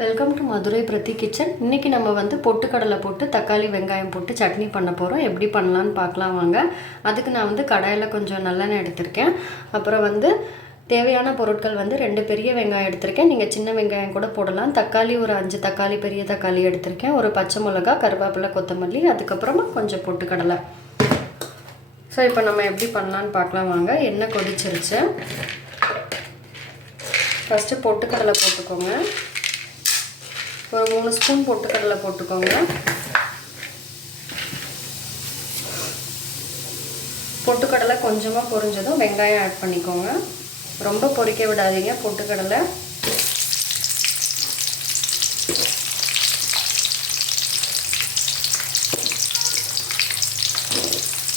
Welcome to Madurai பிரதி kitchen. இன்றைக்கி நம்ம வந்து பொட்டுக்கடலை போட்டு தக்காளி வெங்காயம் போட்டு சட்னி பண்ண போகிறோம். எப்படி பண்ணலான்னு பார்க்கலாம் வாங்க. அதுக்கு நான் வந்து கடாயில் கொஞ்சம் நல்லெண்ணெய் எடுத்திருக்கேன். அப்புறம் வந்து தேவையான பொருட்கள் வந்து 2 பெரிய வெங்காயம் எடுத்திருக்கேன். நீங்கள் சின்ன வெங்காயம் கூட போடலாம். தக்காளி ஒரு 5 தக்காளி பெரிய தக்காளி எடுத்திருக்கேன். ஒரு பச்சை மிளகா, கருவேப்பிலை, கொத்தமல்லி, அதுக்கப்புறமா கொஞ்சம் பொட்டுக்கடலை. ஸோ இப்போ நம்ம எப்படி பண்ணலான்னு பார்க்கலாம் வாங்க. எண்ணெய் கொதிச்சிருச்சு. ஃபஸ்ட்டு பொட்டுக்கடலை போட்டுக்கோங்க. ஒரு 3 ஸ்பூன் பொட்டுக்கடலை போட்டுக்கோங்க. பொட்டுக்கடலை கொஞ்சமாக பொரிஞ்சதும் வெங்காயம் ஆட் பண்ணிக்கோங்க. ரொம்ப பொரிக்க விடாதீங்க பொட்டுக்கடலை.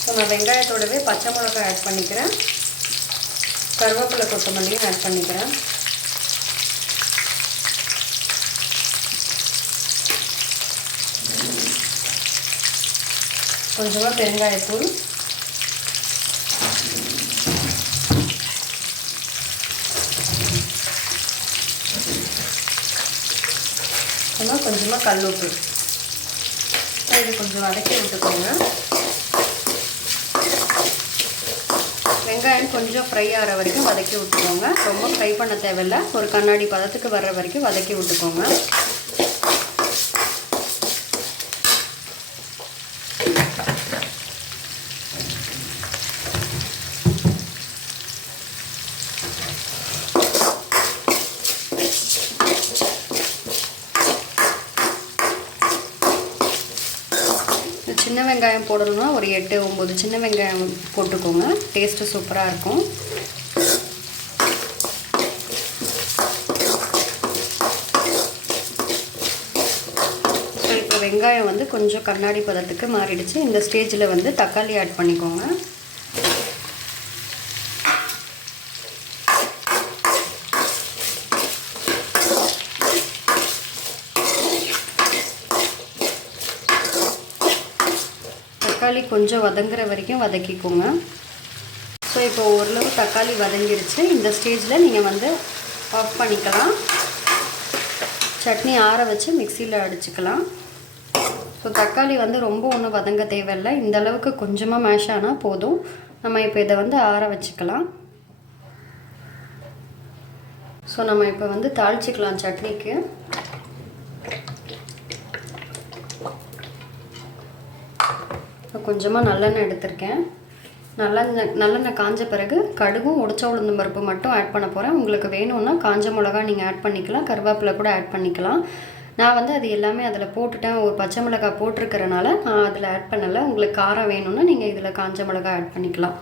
ஸோ நான் வெங்காயத்தோடவே பச்சை மிளகாய் ஆட் பண்ணிக்கிறேன். கருவேப்பிலை, கொத்தமல்லியும் ஆட் பண்ணிக்கிறேன். கொஞ்சமாக பெருங்காயத்தூள், கொஞ்சமாக கல்லுப்பு. இது கொஞ்சம் வதக்கி விட்டுக்கோங்க. வெங்காயம் கொஞ்சம் ஃப்ரை ஆகிற வரைக்கும் வதக்கி விட்டுக்கோங்க. ரொம்ப ஃப்ரை பண்ண தேவையில்லை. ஒரு கண்ணாடி பதத்துக்கு வர்ற வரைக்கும் வதக்கி விட்டுக்கோங்க. சின்ன வெங்காயம் போடணும்னா ஒரு 8-9 சின்ன வெங்காயம் போட்டுக்கோங்க. டேஸ்ட்டு சூப்பராக இருக்கும். இப்போ வெங்காயம் வந்து கொஞ்சம் கண்ணாடி பதத்துக்கு மாறிடுச்சு. இந்த ஸ்டேஜில் வந்து தக்காளி ஆட் பண்ணிக்கோங்க. தக்காளி கொஞ்சம் வதங்குற வரைக்கும் வதக்கிக்கோங்க. ஸோ இப்போ ஓரளவு தக்காளி வதங்கிருச்சு. இந்த ஸ்டேஜில் நீங்கள் வந்து ஆஃப் பண்ணிக்கலாம். சட்னி ஆற வச்சு மிக்சியில் அடிச்சுக்கலாம். ஸோ தக்காளி வந்து ரொம்ப ஒன்றும் வதங்க தேவையில்லை. இந்த அளவுக்கு கொஞ்சமாக மேஷ் ஆனால் போதும். நம்ம இப்போ இதை வந்து ஆற வச்சுக்கலாம். ஸோ நம்ம இப்போ வந்து தாளிச்சிக்கலாம் சட்னிக்கு. கொஞ்சமாக நல்லெண்ணெய் எடுத்திருக்கேன். நல்லெண்ணெய் காஞ்ச பிறகு கடுகும் உடைச்ச உளுந்தம் பருப்பு மட்டும் ஆட் பண்ண போகிறேன். உங்களுக்கு வேணும்னா காஞ்ச மிளகா நீங்கள் ஆட் பண்ணிக்கலாம். கருவேப்பிலை கூட ஆட் பண்ணிக்கலாம். நான் வந்து அது எல்லாமே அதில் போட்டுட்டேன். ஒரு பச்சை மிளகாய் போட்டிருக்கிறனால நான் அதில் ஆட் பண்ணலை. உங்களுக்கு காரம் வேணும்னா நீங்கள் இதில் காஞ்ச மிளகாய் ஆட் பண்ணிக்கலாம்.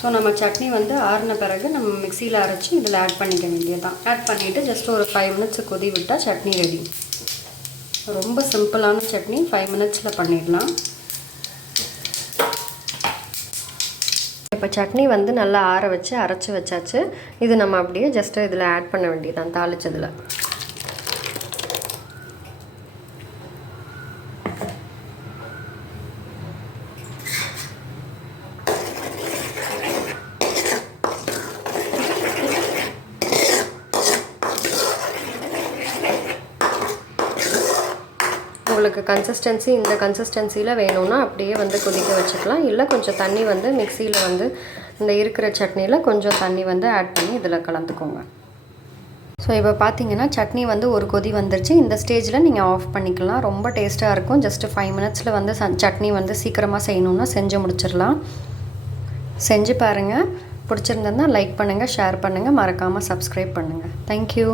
ஸோ நம்ம சட்னி வந்து ஆறின பிறகு நம்ம மிக்சியில் அரைச்சி இதில் ஆட் பண்ணிக்க வேண்டியதான். ஆட் பண்ணிவிட்டு ஜஸ்ட் ஒரு 5 மினிட்ஸ் கொதி விட்டால் சட்னி ரெடி. ரொம்ப சிம்பிளான சட்னி, 5 மினிட்ஸில் பண்ணிடலாம். இப்போ சட்னி வந்து நல்லா ஆற வச்சு அரைச்சி வச்சாச்சு. இது நம்ம அப்படியே ஜஸ்ட்டு இதில் ஆட் பண்ண வேண்டியதான் தாளிச்சதில். உங்களுக்கு கன்சிஸ்டன்சி இந்த கன்சிஸ்டன்சியில் வேணும்னா அப்படியே வந்து கொதிக்க வச்சுக்கலாம். இல்லை கொஞ்சம் தண்ணி வந்து மிக்சியில் வந்து இந்த இருக்கிற சட்னியில் கொஞ்சம் தண்ணி வந்து ஆட் பண்ணி இதில் கலந்துக்கோங்க. ஸோ இப்போ பார்த்தீங்கன்னா சட்னி வந்து ஒரு கொதி வந்துருச்சு. இந்த ஸ்டேஜில் நீங்கள் ஆஃப் பண்ணிக்கலாம். ரொம்ப டேஸ்ட்டாக இருக்கும். ஜஸ்ட்டு 5 மினிட்ஸில் வந்து சட்னி வந்து சீக்கிரமாக செய்யணுன்னா செஞ்சு முடிச்சிடலாம். செஞ்சு பாருங்கள். பிடிச்சிருந்ததுன்னா லைக் பண்ணுங்கள், ஷேர் பண்ணுங்கள், மறக்காமல் சப்ஸ்கிரைப் பண்ணுங்கள். தேங்க்யூ.